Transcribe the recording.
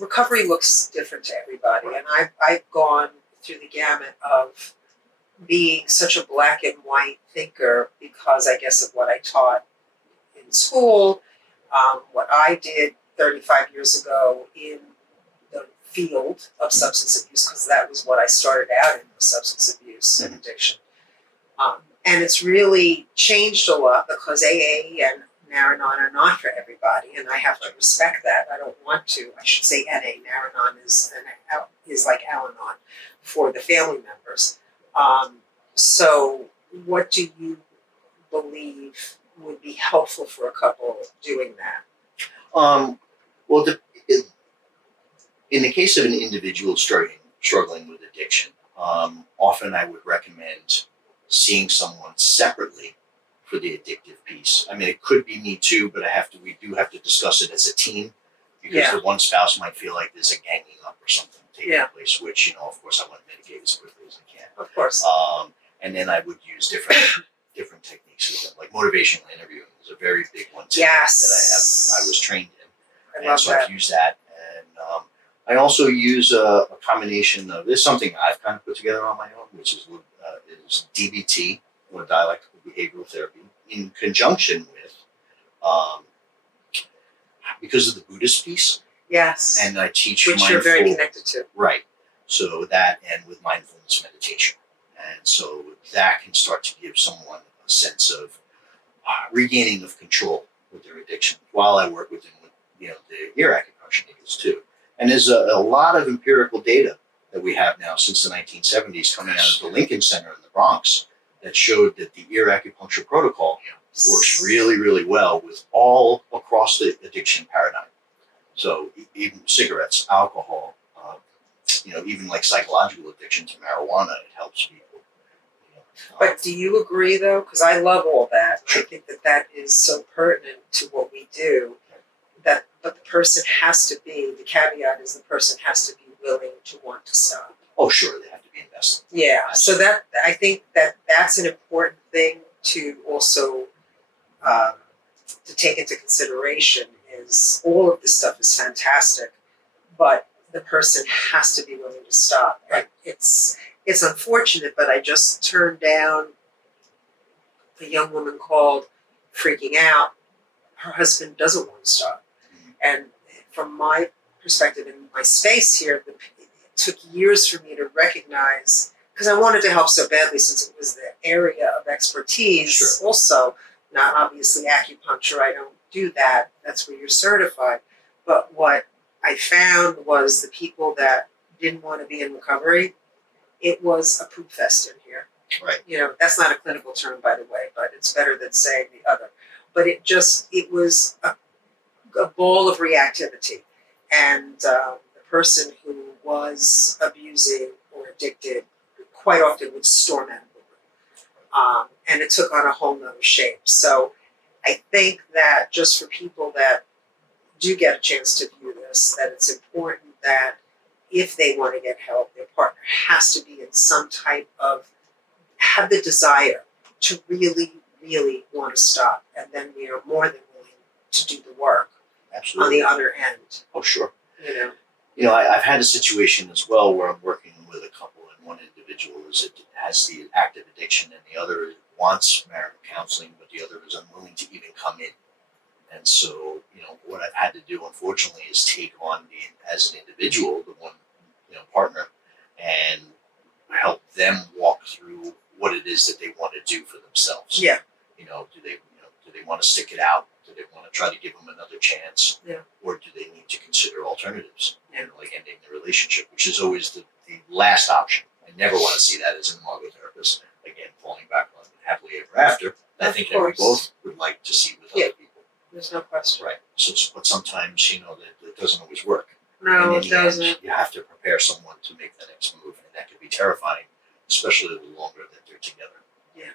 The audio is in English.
recovery looks different to everybody, and I've gone through the gamut of being such a black and white thinker because I guess of what I taught in school, what I did 35 years ago in the field of substance abuse, because that was what I started out in, was substance abuse and addiction. And it's really changed a lot because AA and Naranon are not for everybody, and I have to respect that. I don't want to. I should say NA. Naranon is like Al-Anon for the family members. So, what do you believe would be helpful for a couple doing that? Well, in the case of an individual struggling with addiction, often I would recommend seeing someone separately for the addictive piece. I mean, it could be me too, but we do have to discuss it as a team, because the one spouse might feel like there's a ganging up or something taking place, which, of course I want to mitigate as quickly as I can. Of course. And then I would use different techniques with them, like motivational interviewing is a very big one too, yes. that I was trained in. I love that. I've used that. And I also use a combination of, this is something I've kind of put together on my own, which is DBT, or dialectical behavioral therapy, in conjunction with, because of the Buddhist piece. Yes. And I teach which you're very connected to. Right. So that, and with mindfulness meditation. And so that can start to give someone a sense of regaining of control with their addiction, while I work with them with, the ear acupuncture needles too. And there's a lot of empirical data that we have now since the 1970s coming out of the Lincoln Center in the Bronx that showed that the ear acupuncture protocol works really, really well with all across the addiction paradigm. So even cigarettes, alcohol, even like psychological addiction to marijuana, it helps people. But do you agree, though? Because I love all that. I think that is so pertinent to what we do. But the person has to be, the caveat is the person has to be willing to want to stop. Oh, sure, they have to be invested. Yeah, so that, I think that's an important thing to also to take into consideration. Is all of this stuff is fantastic, but the person has to be willing to stop. And it's unfortunate, but I just turned down a young woman called freaking out. Her husband doesn't want to stop. And from my perspective in my space here, it took years for me to recognize, because I wanted to help so badly since it was the area of expertise. Sure. Also, not obviously acupuncture, I don't do that. That's where you're certified. But what I found was the people that didn't want to be in recovery, it was a poop fest in here. Right. That's not a clinical term, by the way, but it's better than saying the other. But it was a ball of reactivity. And the person who was abusing or addicted quite often would storm out of the room. And it took on a whole nother shape. So I think that just for people that do get a chance to view this, that it's important that if they want to get help, their partner has to be in some type of, have the desire to really, really want to stop. And then we are more than willing to do the work. Absolutely. On the other end. Oh, sure. I've had a situation as well where I'm working with a couple, and one individual has the active addiction, and the other wants marital counseling, but the other is unwilling to even come in. And so, what I've had to do, unfortunately, is take on as an individual, the one, partner, and help them walk through what it is that they want to do for themselves. Yeah. Do they want to stick it out? Do they want to try to give them another chance? Yeah. Or do they need to consider alternatives? Like ending the relationship, which is always the last option. I never want to see that as an ergotherapist. Again, falling back on happily ever after. I think that we both would like to see with other people. There's no question. Right. So, but sometimes, that doesn't always work. No, and it doesn't. End, you have to prepare someone to make the next move, and that can be terrifying, especially the longer that they're together. Yeah.